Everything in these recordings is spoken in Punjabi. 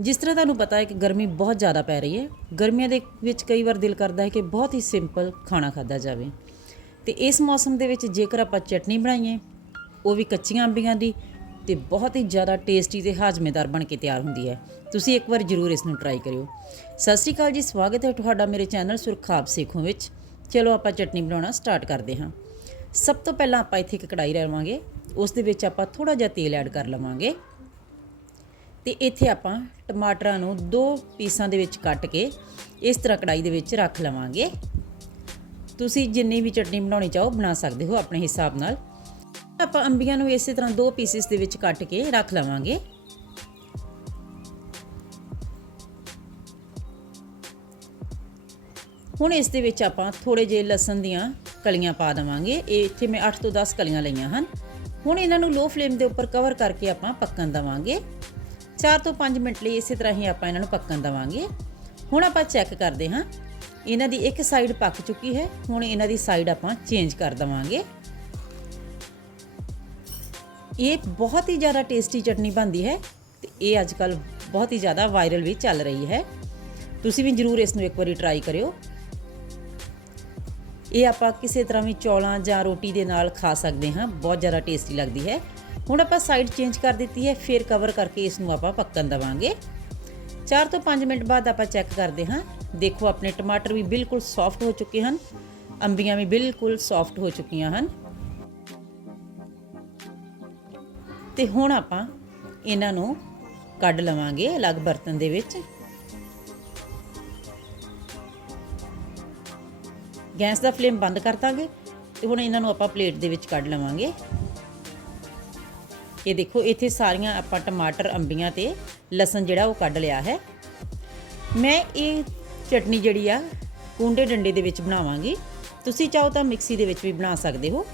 ਜਿਸ ਤਰ੍ਹਾਂ ਤੁਹਾਨੂੰ ਪਤਾ ਹੈ ਕਿ ਗਰਮੀ ਬਹੁਤ ਜ਼ਿਆਦਾ ਪੈ ਰਹੀ ਹੈ, ਗਰਮੀਆਂ ਦੇ ਵਿੱਚ ਕਈ ਵਾਰ ਦਿਲ ਕਰਦਾ ਹੈ ਕਿ ਬਹੁਤ ਹੀ ਸਿੰਪਲ ਖਾਣਾ ਖਾਦਾ ਜਾਵੇ। ਤੇ ਇਸ ਮੌਸਮ ਦੇ ਵਿੱਚ ਜੇਕਰ ਆਪਾਂ ਚਟਨੀ ਬਣਾਈਏ, ਉਹ ਵੀ ਕੱਚੀਆਂ ਅੰਬੀਆਂ ਦੀ ਤੇ ਬਹੁਤ ਹੀ ਜ਼ਿਆਦਾ ਟੇਸਟੀ ਤੇ ਹਾਜ਼ਮੇਦਾਰ ਬਣ ਕੇ ਤਿਆਰ ਹੁੰਦੀ ਹੈ। ਤੁਸੀਂ ਇੱਕ ਵਾਰ ਜ਼ਰੂਰ ਇਸ ਨੂੰ ਟਰਾਈ ਕਰਿਓ। ਸਤਿ ਸ਼੍ਰੀ ਅਕਾਲ ਜੀ, ਸਵਾਗਤ ਹੈ ਤੁਹਾਡਾ ਮੇਰੇ ਚੈਨਲ ਸੁਰਖਾਬ ਸੇਖੋਂ ਵਿੱਚ। ਚਲੋ ਆਪਾਂ ਚਟਨੀ ਬਣਾਉਣਾ ਸਟਾਰਟ ਕਰਦੇ ਹਾਂ। ਸਭ ਤੋਂ ਪਹਿਲਾਂ ਆਪਾਂ ਇੱਥੇ ਇੱਕ ਕੜਾਈ ਲਵਾਂਗੇ ਉਸ ਦੇ ਵਿੱਚ ਆਪਾਂ ਥੋੜਾ ਜਿਹਾ ਤੇਲ ਐਡ ਕਰ ਲਵਾਂਗੇ। ਤੇ ਇੱਥੇ ਆਪਾਂ ਟਮਾਟਰਾਂ ਨੂੰ ਦੋ ਪੀਸਾਂ ਦੇ ਵਿੱਚ ਕੱਟ ਕੇ ਇਸ ਤਰ੍ਹਾਂ ਕੜਾਈ ਦੇ ਵਿੱਚ ਰੱਖ ਲਵਾਂਗੇ। ਤੁਸੀਂ ਜਿੰਨੀ ਵੀ ਚਟਨੀ ਬਣਾਉਣੀ ਚਾਹੋ ਬਣਾ ਸਕਦੇ ਹੋ ਆਪਣੇ ਹਿਸਾਬ ਨਾਲ। ਆਪਾਂ ਅੰਬੀਆਂ ਨੂੰ ਇਸੇ ਤਰ੍ਹਾਂ ਦੋ ਪੀਸਿਸ ਦੇ ਵਿੱਚ ਕੱਟ ਕੇ ਰੱਖ ਲਵਾਂਗੇ। ਹੁਣ ਇਸ ਦੇ ਵਿੱਚ ਆਪਾਂ ਥੋੜੇ ਜਿਹੇ ਲਸਣ ਦੀਆਂ ਕਲੀਆਂ ਪਾ ਦੇਵਾਂਗੇ। ਇਹ ਇੱਥੇ ਮੈਂ 8 ਤੋਂ 10 ਕਲੀਆਂ ਲਈਆਂ ਹਨ। ਹੁਣ ਇਹਨਾਂ ਨੂੰ ਲੋ ਫਲੇਮ ਦੇ ਉੱਪਰ ਕਵਰ ਕਰਕੇ ਆਪਾਂ ਪੱਕਣ ਦਵਾਂਗੇ। 4 ਤੋਂ 5 ਮਿੰਟ ਲਈ ਇਸੇ ਤਰ੍ਹਾਂ ਹੀ ਆਪਾਂ ਇਹਨਾਂ ਨੂੰ ਪੱਕਣ ਦਵਾਂਗੇ। ਹੁਣ ਆਪਾਂ ਚੈੱਕ ਕਰਦੇ ਹਾਂ। ਇਹਨਾਂ ਦੀ ਇੱਕ ਸਾਈਡ ਪੱਕ ਚੁੱਕੀ ਹੈ। ਹੁਣ ਇਹਨਾਂ ਦੀ ਸਾਈਡ ਆਪਾਂ ਚੇਂਜ ਕਰ ਦਵਾਂਗੇ। ਇਹ ਬਹੁਤ ਹੀ ਜ਼ਿਆਦਾ ਟੇਸਟੀ ਚਟਨੀ ਬਣਦੀ ਹੈ ਤੇ ਇਹ ਅੱਜ ਕੱਲ ਬਹੁਤ ਹੀ ਜ਼ਿਆਦਾ ਵਾਇਰਲ ਵੀ ਚੱਲ ਰਹੀ ਹੈ। ਤੁਸੀਂ ਵੀ ਜਰੂਰ ਇਸ ਨੂੰ ਇੱਕ ਵਾਰੀ ਟਰਾਈ ਕਰਿਓ। ਇਹ ਆਪਾਂ ਕਿਸੇ ਤਰ੍ਹਾਂ ਵੀ ਚੌਲਾਂ ਜਾਂ ਰੋਟੀ ਦੇ ਨਾਲ ਖਾ ਸਕਦੇ ਹਾਂ। ਬਹੁਤ ਜ਼ਿਆਦਾ ਟੇਸਟੀ ਲੱਗਦੀ ਹੈ। ਹੁਣ ਆਪਾਂ ਸਾਈਡ ਚੇਂਜ ਕਰ ਦਿੱਤੀ ਹੈ, ਫਿਰ ਕਵਰ ਕਰਕੇ ਇਸ ਨੂੰ ਆਪਾਂ ਪੱਕਣ ਦਵਾਂਗੇ। 4 ਤੋਂ 5 ਮਿੰਟ ਬਾਅਦ ਆਪਾਂ ਚੈੱਕ ਕਰਦੇ ਹਾਂ। ਦੇਖੋ, ਆਪਣੇ ਟਮਾਟਰ ਵੀ ਬਿਲਕੁਲ ਸੌਫਟ ਹੋ ਚੁੱਕੇ ਹਨ। ਅੰਬੀਆਂ ਵੀ ਬਿਲਕੁਲ ਸੌਫਟ ਹੋ ਚੁੱਕੀਆਂ ਹਨ। ਤੇ ਹੁਣ ਆਪਾਂ ਇਹਨਾਂ ਨੂੰ ਕੱਢ ਲਵਾਂਗੇ ਅਲੱਗ ਬਰਤਨ ਦੇ ਵਿੱਚ। ਗੈਸ ਦਾ ਫਲੇਮ ਬੰਦ ਕਰ ਦਾਂਗੇ ਤੇ ਹੁਣ ਇਹਨਾਂ ਨੂੰ ਆਪਾਂ ਪਲੇਟ ਦੇ ਵਿੱਚ ਕੱਢ ਲਵਾਂਗੇ। ਇਹ ਦੇਖੋ, ਇੱਥੇ ਸਾਰੀਆਂ ਆਪਾਂ ਟਮਾਟਰ, ਅੰਬੀਆਂ ਤੇ ਲਸਣ ਜਿਹੜਾ ਉਹ ਕੱਢ ਲਿਆ ਹੈ। ਮੈਂ ਇਹ ਚਟਨੀ ਜਿਹੜੀ ਆ, ਕੁੰਡੇ ਡੰਡੇ ਦੇ ਵਿੱਚ ਬਣਾਵਾਂਗੀ। ਤੁਸੀਂ ਚਾਹੋ ਤਾਂ ਮਿਕਸੀ ਦੇ ਵਿੱਚ ਵੀ ਬਣਾ ਸਕਦੇ ਹੋ,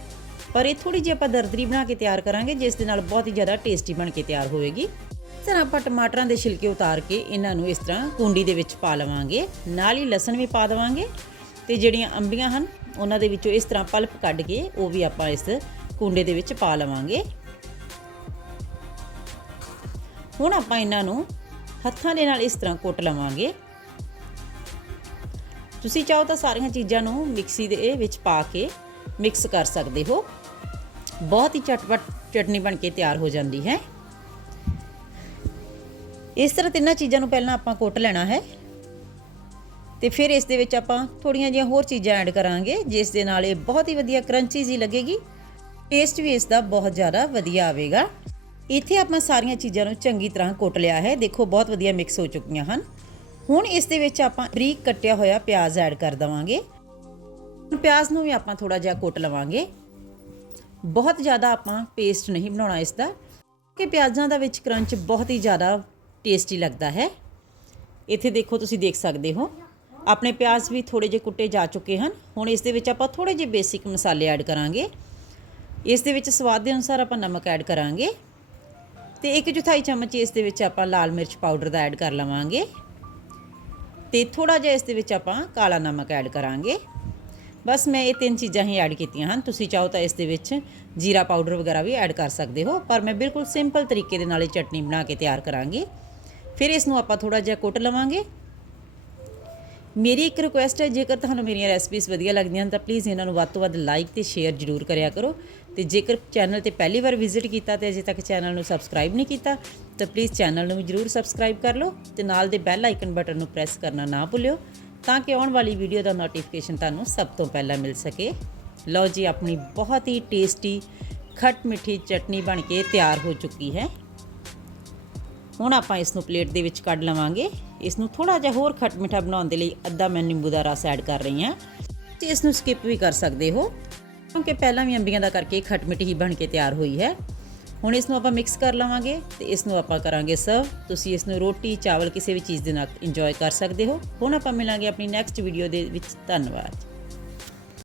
ਪਰ ਇਹ ਥੋੜੀ ਜਿਹੀ ਆਪਾਂ ਦਰਦਰੀ ਬਣਾ ਕੇ ਤਿਆਰ ਕਰਾਂਗੇ, ਜਿਸ ਦੇ ਨਾਲ ਬਹੁਤ ਹੀ ਜ਼ਿਆਦਾ ਟੇਸਟੀ ਬਣ ਕੇ ਤਿਆਰ ਹੋਵੇਗੀ। ਇਸ ਤਰ੍ਹਾਂ ਆਪਾਂ ਟਮਾਟਰਾਂ ਦੇ ਛਿਲਕੇ ਉਤਾਰ ਕੇ ਇਹਨਾਂ ਨੂੰ ਇਸ ਤਰ੍ਹਾਂ ਕੁੰਡੀ ਦੇ ਵਿੱਚ ਪਾ ਲਵਾਂਗੇ। ਨਾਲ ਹੀ ਲਸਣ ਵੀ ਪਾ ਦੇਵਾਂਗੇ ਤੇ ਜਿਹੜੀਆਂ ਅੰਬੀਆਂ ਹਨ, ਉਹਨਾਂ ਦੇ ਵਿੱਚੋਂ ਇਸ ਤਰ੍ਹਾਂ ਪਲਪ ਕੱਢ ਕੇ ਉਹ ਵੀ ਆਪਾਂ ਇਸ ਕੁੰਡੇ ਦੇ ਵਿੱਚ ਪਾ ਲਵਾਂਗੇ। ਹੁਣ ਆਪਾਂ ਇਹਨਾਂ ਨੂੰ ਹੱਥਾਂ ਦੇ ਨਾਲ ਇਸ ਤਰ੍ਹਾਂ ਕੁੱਟ ਲਵਾਂਗੇ। ਤੁਸੀਂ ਚਾਹੋ ਤਾਂ ਸਾਰੀਆਂ ਚੀਜ਼ਾਂ ਨੂੰ ਮਿਕਸੀ ਦੇ ਵਿੱਚ ਪਾ ਕੇ ਮਿਕਸ ਕਰ ਸਕਦੇ ਹੋ। ਬਹੁਤ ਹੀ ਚਟਪਟ ਚਟਨੀ ਬਣ ਕੇ ਤਿਆਰ ਹੋ ਜਾਂਦੀ ਹੈ। ਇਸ ਤਰ੍ਹਾਂ ਤਿੰਨਾਂ ਚੀਜ਼ਾਂ ਨੂੰ ਪਹਿਲਾਂ ਆਪਾਂ ਕੁੱਟ ਲੈਣਾ ਹੈ। ਤੇ ਫਿਰ ਇਸ ਦੇ ਵਿੱਚ ਆਪਾਂ ਥੋੜੀਆਂ ਜਿਹੀਆਂ ਹੋਰ ਚੀਜ਼ਾਂ ਐਡ ਕਰਾਂਗੇ, ਜਿਸ ਦੇ ਨਾਲ ਇਹ ਬਹੁਤ ਹੀ ਵਧੀਆ ਕਰੰਚੀ ਜੀ ਲੱਗੇਗੀ। ਟੇਸਟ ਵੀ ਇਸ ਦਾ ਬਹੁਤ ਜ਼ਿਆਦਾ ਵਧੀਆ ਆਵੇਗਾ। ਇੱਥੇ ਆਪਾਂ ਸਾਰੀਆਂ ਚੀਜ਼ਾਂ ਨੂੰ ਚੰਗੀ ਤਰ੍ਹਾਂ ਕੁੱਟ ਲਿਆ ਹੈ। ਦੇਖੋ, ਬਹੁਤ ਵਧੀਆ ਮਿਕਸ ਹੋ ਚੁੱਕੀਆਂ ਹਨ। ਹੁਣ ਇਸ ਦੇ ਵਿੱਚ ਆਪਾਂ ਬਰੀਕ ਕੱਟਿਆ ਹੋਇਆ ਪਿਆਜ਼ ਐਡ ਕਰ ਦਵਾਂਗੇ। ਹੁਣ ਪਿਆਜ਼ ਨੂੰ ਵੀ ਆਪਾਂ ਥੋੜਾ ਜਿਹਾ ਕੁੱਟ ਲਵਾਂਗੇ। ਬਹੁਤ ਜ਼ਿਆਦਾ ਆਪਾਂ ਪੇਸਟ ਨਹੀਂ ਬਣਾਉਣਾ ਇਸ ਦਾ ਕਿ ਪਿਆਜ਼ਾਂ ਦਾ ਵਿੱਚ ਕਰੰਚ ਬਹੁਤ ਹੀ ਜ਼ਿਆਦਾ ਟੇਸਟੀ ਲੱਗਦਾ ਹੈ। ਇੱਥੇ ਦੇਖੋ, ਤੁਸੀਂ ਦੇਖ ਸਕਦੇ ਹੋ। ਆਪਣੇ ਪਿਆਜ਼ ਵੀ ਥੋੜੇ ਜਿਹੇ ਕੁੱਟੇ ਜਾ ਚੁੱਕੇ ਹਨ। ਹੁਣ ਇਸ ਦੇ ਵਿੱਚ ਆਪਾਂ ਥੋੜੇ ਜਿਹੇ ਬੇਸਿਕ ਮਸਾਲੇ ਐਡ ਕਰਾਂਗੇ। ਇਸ ਦੇ ਵਿੱਚ ਸਵਾਦ ਦੇ ਅਨੁਸਾਰ ਆਪਾਂ ਨਮਕ ਐਡ ਕਰਾਂਗੇ। ਤੇ ਇੱਕ ਚੌਥਾਈ ਚਮਚ ਇਸ ਦੇ ਵਿੱਚ ਆਪਾਂ ਲਾਲ ਮਿਰਚ ਪਾਊਡਰ ਦਾ ਐਡ ਕਰ ਲਵਾਂਗੇ। ਤੇ ਥੋੜਾ ਜਿਹਾ ਇਸ ਦੇ ਵਿੱਚ ਆਪਾਂ ਕਾਲਾ ਨਮਕ ਐਡ ਕਰਾਂਗੇ। ਬਸ ਮੈਂ ਇਹ ਤਿੰਨ ਚੀਜ਼ਾਂ ਹੀ ਐਡ ਕੀਤੀਆਂ ਹਨ। ਤੁਸੀਂ ਚਾਹੋ ਤਾਂ ਇਸ ਦੇ ਵਿੱਚ ਜੀਰਾ ਪਾਊਡਰ ਵਗੈਰਾ ਵੀ ਐਡ ਕਰ ਸਕਦੇ ਹੋ, ਪਰ ਮੈਂ ਬਿਲਕੁਲ ਸਿੰਪਲ ਤਰੀਕੇ ਦੇ ਨਾਲ ਇਹ ਚਟਨੀ ਬਣਾ ਕੇ ਤਿਆਰ ਕਰਾਂਗੀ। ਫਿਰ ਇਸ ਨੂੰ ਆਪਾਂ ਥੋੜਾ ਜਿਹਾ ਕੁੱਟ ਲਵਾਂਗੇ। ਮੇਰੀ ਇੱਕ ਰਿਕੁਐਸਟ ਹੈ, ਜੇਕਰ ਤੁਹਾਨੂੰ ਮੇਰੀਆਂ ਰੈਸਪੀਜ਼ ਵਧੀਆ ਲੱਗਦੀਆਂ ਹਨ, ਤਾਂ ਪਲੀਜ਼ ਇਹਨਾਂ ਨੂੰ ਵੱਧ ਤੋਂ ਵੱਧ ਲਾਈਕ ਤੇ ਸ਼ੇਅਰ ਜ਼ਰੂਰ ਕਰਿਆ ਕਰੋ। ਤੇ ਜੇਕਰ ਚੈਨਲ ਤੇ ਪਹਿਲੀ ਵਾਰ ਵਿਜ਼ਿਟ ਕੀਤਾ ਤੇ ਅਜੇ ਤੱਕ ਚੈਨਲ ਨੂੰ ਸਬਸਕ੍ਰਾਈਬ ਨਹੀਂ ਕੀਤਾ, ਤਾਂ ਪਲੀਜ਼ ਚੈਨਲ ਨੂੰ ਵੀ ਜ਼ਰੂਰ ਸਬਸਕ੍ਰਾਈਬ ਕਰ ਲਓ ਤੇ ਨਾਲ ਦੇ ਬੈਲ ਆਈਕਨ ਬਟਨ ਨੂੰ ਪ੍ਰੈਸ ਕਰਨਾ ਨਾ ਭੁੱਲਿਓ, ਤਾਂ ਕਿ ਆਉਣ ਵਾਲੀ ਵੀਡੀਓ ਦਾ ਨੋਟੀਫਿਕੇਸ਼ਨ ਤੁਹਾਨੂੰ ਸਭ ਤੋਂ ਪਹਿਲਾਂ ਮਿਲ ਸਕੇ। ਲਓ ਜੀ, ਆਪਣੀ ਬਹੁਤ ਹੀ ਟੇਸਟੀ ਖੱਟ ਮਿੱਠੀ ਚਟਨੀ ਬਣ ਕੇ ਤਿਆਰ ਹੋ ਚੁੱਕੀ ਹੈ। ਹੁਣ ਆਪਾਂ ਇਸ ਨੂੰ ਪਲੇਟ ਦੇ ਵਿੱਚ ਕੱਢ ਲਵਾਂਗੇ। ਇਸ ਨੂੰ ਥੋੜਾ ਜਿਹਾ ਹੋਰ ਖੱਟ ਮਿੱਠਾ ਬਣਾਉਣ ਦੇ ਲਈ ਅੱਧਾ ਮੈਂ ਨਿੰਬੂ ਦਾ ਰਸ ਐਡ ਕਰ ਰਹੀ ਹਾਂ। ਤੇ ਇਸ ਨੂੰ ਸਕਿਪ ਵੀ ਕਰ ਸਕਦੇ ਹੋ। ਕਿਉਂਕਿ ਪਹਿਲਾਂ ਵੀ ਅੰਬੀਆਂ ਦਾ ਕਰਕੇ ਖੱਟ ਮਿੱਠੀ ਹੀ ਬਣ ਕੇ ਤਿਆਰ ਹੋਈ ਹੈ। ਹੁਣ ਇਸ ਨੂੰ ਆਪਾਂ ਮਿਕਸ ਕਰ ਲਵਾਂਗੇ ਤੇ ਇਸ ਨੂੰ ਆਪਾਂ ਕਰਾਂਗੇ ਸਰਵ ਤੁਸੀਂ ਇਸ ਨੂੰ ਰੋਟੀ, ਚਾਵਲ ਕਿਸੇ ਵੀ ਚੀਜ਼ ਦੇ ਨਾਲ ਇੰਜੋਏ ਕਰ ਸਕਦੇ ਹੋ। ਹੁਣ ਆਪਾਂ ਮਿਲਾਂਗੇ ਆਪਣੀ ਨੈਕਸਟ ਵੀਡੀਓ ਦੇ ਵਿੱਚ। ਧੰਨਵਾਦ।